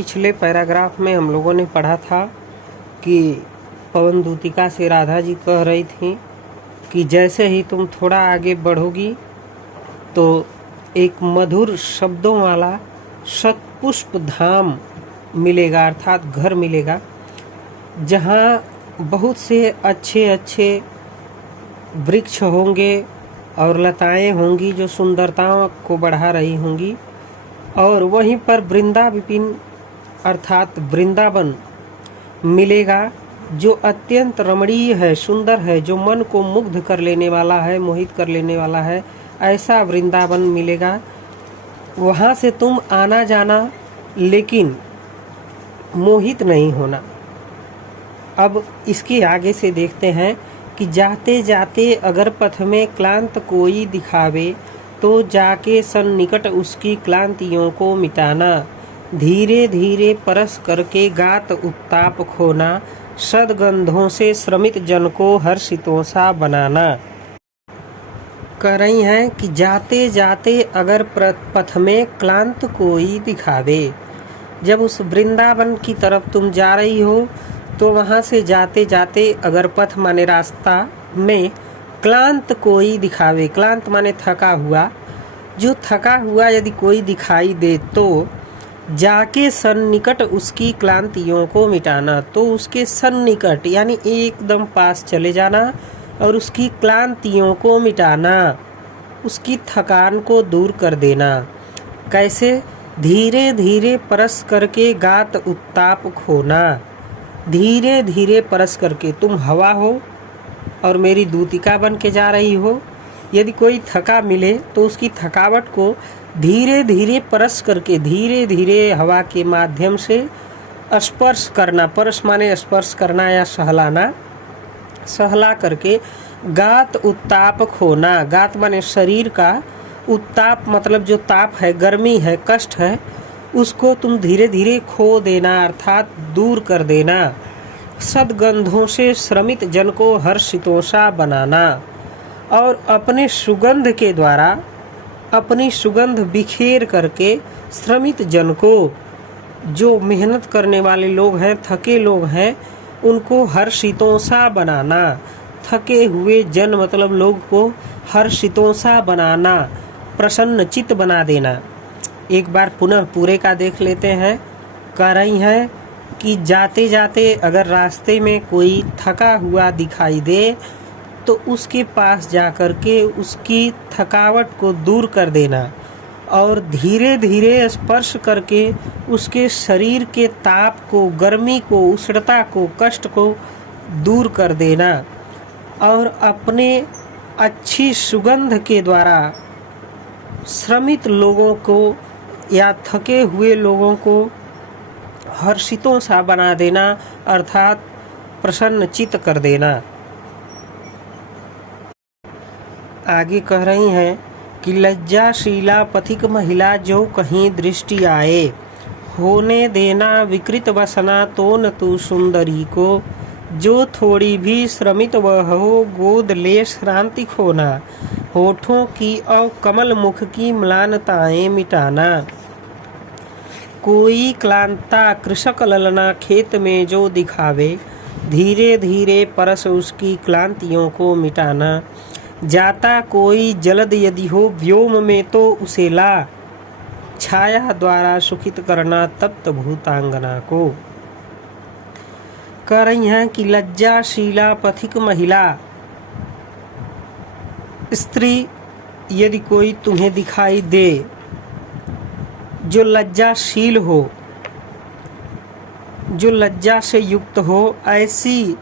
पिछले पैराग्राफ में हम लोगों ने पढ़ा था कि पवन दूतिका से राधा जी कह रही थी कि जैसे ही तुम थोड़ा आगे बढ़ोगी तो एक मधुर शब्दों वाला शतपुष्प धाम मिलेगा, अर्थात घर मिलेगा, जहाँ बहुत से अच्छे अच्छे वृक्ष होंगे और लताएं होंगी जो सुंदरताओं को बढ़ा रही होंगी, और वहीं पर वृंदाविपिन अर्थात वृंदावन मिलेगा जो अत्यंत रमणीय है, सुंदर है, जो मन को मुग्ध कर लेने वाला है, मोहित कर लेने वाला है, ऐसा वृंदावन मिलेगा। वहाँ से तुम आना जाना लेकिन मोहित नहीं होना। अब इसके आगे से देखते हैं कि जाते जाते अगर पथ में क्लांत कोई दिखावे तो जाके सन्निकट उसकी क्लांतियों को मिटाना, धीरे धीरे परस करके गात उत्ताप खोना, सदगंधों से श्रमित जन को हर्षितों सा बनाना। कह रही हैं कि जाते जाते अगर पथ में क्लांत कोई दिखावे, जब उस वृंदावन की तरफ तुम जा रही हो तो वहाँ से जाते जाते अगर पथ माने रास्ता में क्लांत कोई दिखावे, क्लांत माने थका हुआ, जो थका हुआ यदि कोई दिखाई दे तो जाके सन्निकट उसकी क्लांतियों को मिटाना, तो उसके सन्निकट यानी एकदम पास चले जाना और उसकी क्लांतियों को मिटाना, उसकी थकान को दूर कर देना। कैसे? धीरे धीरे परस करके गात उत्ताप खोना, धीरे धीरे परस करके। तुम हवा हो और मेरी दूतिका बन के जा रही हो, यदि कोई थका मिले तो उसकी थकावट को धीरे धीरे परस करके, धीरे धीरे हवा के माध्यम से स्पर्श करना, परस माने स्पर्श करना या सहलाना, सहला करके गात उत्ताप खोना। गात माने शरीर का, उत्ताप मतलब जो ताप है, गर्मी है, कष्ट है, उसको तुम धीरे धीरे खो देना, अर्थात दूर कर देना। सदगंधों से श्रमित जन को हर्षितों सा बनाना, और अपने सुगंध के द्वारा अपनी सुगंध बिखेर करके श्रमित जन को, जो मेहनत करने वाले लोग हैं, थके लोग हैं, उनको हर्षितों सा बनाना। थके हुए जन मतलब लोग को हर्षितों सा बनाना, प्रसन्न चित्त बना देना। एक बार पुनः पूरे का देख लेते हैं। कह रही हैं कि जाते जाते अगर रास्ते में कोई थका हुआ दिखाई दे तो उसके पास जाकर के उसकी थकावट को दूर कर देना और धीरे धीरे स्पर्श करके उसके शरीर के ताप को, गर्मी को, उष्णता को, कष्ट को दूर कर देना, और अपने अच्छी सुगंध के द्वारा श्रमित लोगों को या थके हुए लोगों को हर्षितों सा बना देना, अर्थात प्रसन्न चित्त कर देना। आगे कह रही हैं कि लज्जाशीला पथिक महिला जो कहीं दृष्टि आए, होने देना विकृत वसना तो न तू सुंदरी को, जो थोड़ी भी श्रमित वह हो गोद ले श्रांति खोना, होठों की और कमल मुख की म्लानताएं मिटाना। कोई क्लांता कृषक ललना खेत में जो दिखावे, धीरे धीरे परस उसकी क्लांतियों को मिटाना। जाता कोई जलद यदि हो व्योम में तो उसे ला, छाया द्वारा सुखित करना तप्त भूतांगना को। कह रही हैं कि लज्जाशीला पथिक महिला, स्त्री यदि कोई तुम्हें दिखाई दे जो लज्जाशील हो, जो लज्जा से युक्त हो, ऐसी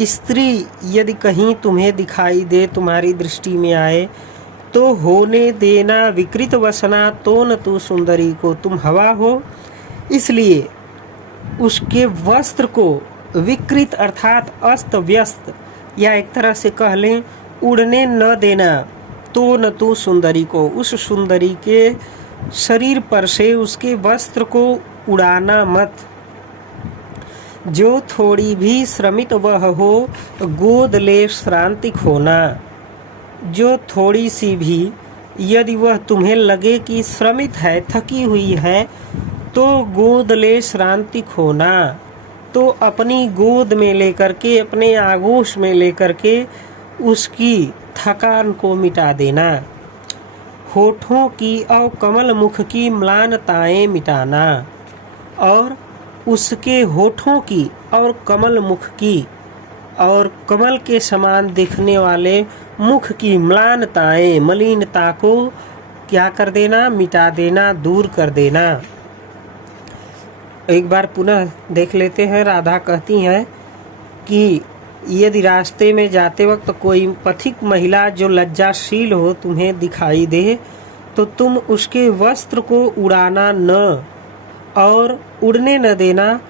स्त्री यदि कहीं तुम्हें दिखाई दे, तुम्हारी दृष्टि में आए, तो होने देना विकृत वसना तो न तू सुंदरी को। तुम हवा हो, इसलिए उसके वस्त्र को विकृत अर्थात अस्त व्यस्त या एक तरह से कह लें उड़ने न देना, तो न तू सुंदरी को। उस सुंदरी के शरीर पर से उसके वस्त्र को उड़ाना मत। जो थोड़ी भी श्रमित वह हो गोद ले श्रांति खोना। जो थोड़ी सी भी यदि वह तुम्हें लगे कि श्रमित है, थकी हुई है, तो गोद ले श्रांति खोना, तो अपनी गोद में लेकर के, अपने आगोश में लेकर के उसकी थकान को मिटा देना। होठों की और कमल मुख की म्लानताएं मिटाना, और उसके होठों की और कमल मुख की और कमल के समान दिखने वाले मुख की म्लानताएं, मलिनता को क्या कर देना, मिटा देना, दूर कर देना। एक बार पुनः देख लेते हैं। राधा कहती हैं कि यदि रास्ते में जाते वक्त कोई पथिक महिला जो लज्जाशील हो तुम्हें दिखाई दे, तो तुम उसके वस्त्र को उड़ाना न और उड़ने न देना,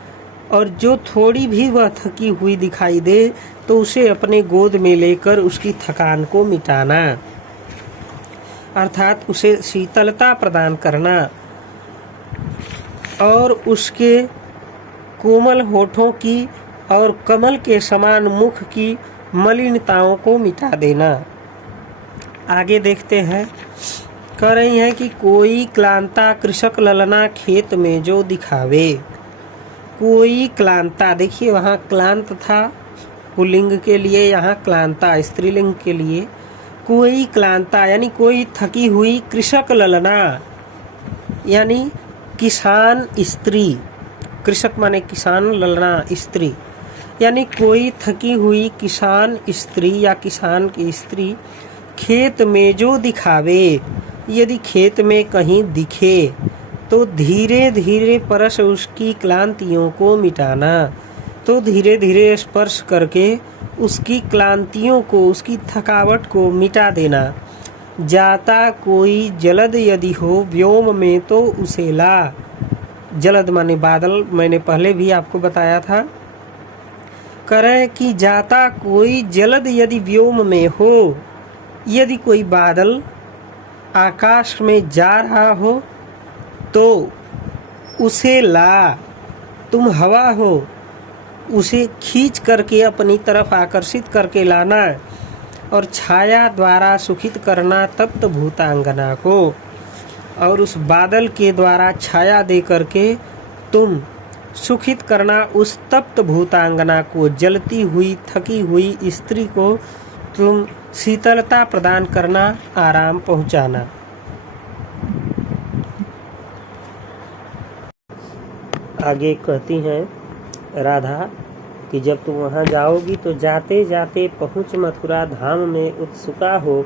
और जो थोड़ी भी वह थकी हुई दिखाई दे तो उसे अपने गोद में लेकर उसकी थकान को मिटाना, अर्थात उसे शीतलता प्रदान करना, और उसके कोमल होठों की और कमल के समान मुख की मलिनताओं को मिटा देना। आगे देखते हैं। कह रही हैं कि कोई क्लांता कृषक ललना खेत में जो दिखावे। कोई क्लांता, देखिए वहाँ क्लांत था पुल्लिंग के लिए, यहाँ क्लांता स्त्रीलिंग के लिए। कोई क्लांता यानी कोई थकी हुई, कृषक ललना यानी किसान स्त्री, कृषक माने किसान, ललना स्त्री, यानी कोई थकी हुई किसान स्त्री या किसान की स्त्री खेत में जो दिखावे। यदि खेत में कहीं दिखे तो धीरे धीरे परश उसकी क्लांतियों को मिटाना, तो धीरे धीरे स्पर्श करके उसकी क्लांतियों को, उसकी थकावट को मिटा देना। जाता कोई जलद यदि हो व्योम में तो उसे ला। जलद माने बादल, मैंने पहले भी आपको बताया था। करें कि जाता कोई जलद यदि व्योम में हो, यदि कोई बादल आकाश में जा रहा हो तो उसे ला। तुम हवा हो, उसे खींच करके अपनी तरफ आकर्षित करके लाना, और छाया द्वारा सुखित करना तप्त भूतांगना को, और उस बादल के द्वारा छाया दे करके तुम सुखित करना उस तप्त भूतांगना को, जलती हुई थकी हुई स्त्री को तुम शीतलता प्रदान करना, आराम पहुंचाना। आगे कहती हैं राधा कि जब तुम वहां जाओगी तो जाते जाते पहुँच मथुरा धाम में उत्सुका हो,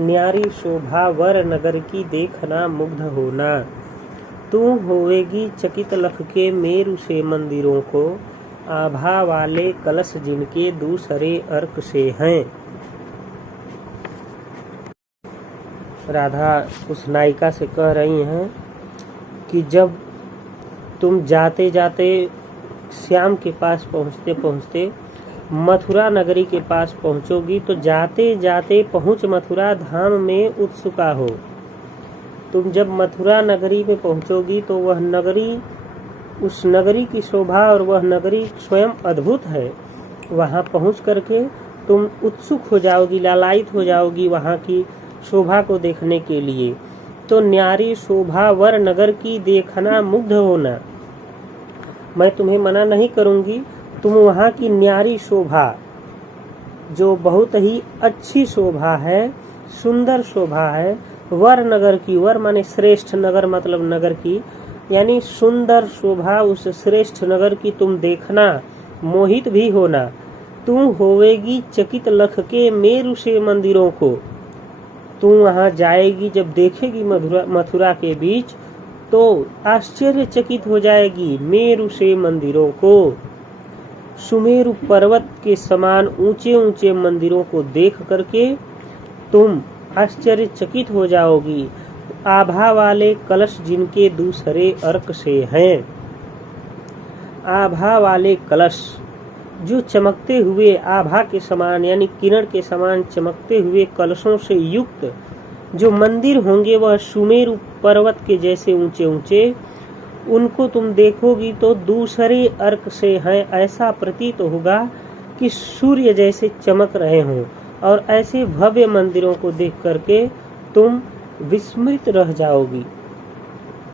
न्यारी शोभा वर नगर की देखना मुग्ध होना। तू होवेगी चकित लख के मेरु से मंदिरों को, आभा वाले कलश जिनके दूसरे अर्क से हैं। राधा उस नायिका से कह रही हैं कि जब तुम जाते जाते श्याम के पास पहुँचते पहुँचते मथुरा नगरी के पास पहुँचोगी तो जाते जाते पहुँच मथुरा धाम में उत्सुका हो। तुम जब मथुरा नगरी में पहुँचोगी तो वह नगरी, उस नगरी की शोभा और वह नगरी स्वयं अद्भुत है। वहाँ पहुँच करके तुम उत्सुक हो जाओगी, लालायित हो जाओगी वहाँ की शोभा को देखने के लिए। तो न्यारी शोभा वर नगर की देखना मुग्ध होना। मैं तुम्हें मना नहीं करूँगी, तुम वहाँ की न्यारी शोभा, जो बहुत ही अच्छी शोभा है, सुंदर शोभा है, वर नगर की, वर माने श्रेष्ठ, नगर मतलब नगर की, यानी सुंदर शोभा उस श्रेष्ठ नगर की तुम देखना, मोहित भी होना। तुम होवेगी चकित लख के मेरु से मंदिरों को। तुम वहाँ जाएगी, जब देखेगी मथुरा के बीच तो आश्चर्यचकित हो जाएगी मेरु से मंदिरों को। सुमेरु पर्वत के समान ऊंचे ऊंचे मंदिरों को देख करके तुम आश्चर्यचकित हो जाओगी। आभा वाले कलश जिनके दूसरे अर्क से हैं। आभा वाले कलश जो चमकते हुए आभा के समान यानी किरण के समान चमकते हुए कलशों से युक्त जो मंदिर होंगे वह सुमेरु पर्वत के जैसे ऊंचे ऊंचे, उनको तुम देखोगी तो दूसरे अर्क से हैं। ऐसा प्रतीत होगा कि सूर्य जैसे चमक रहे हों, और ऐसे भव्य मंदिरों को देख करके तुम विस्मृत रह जाओगी।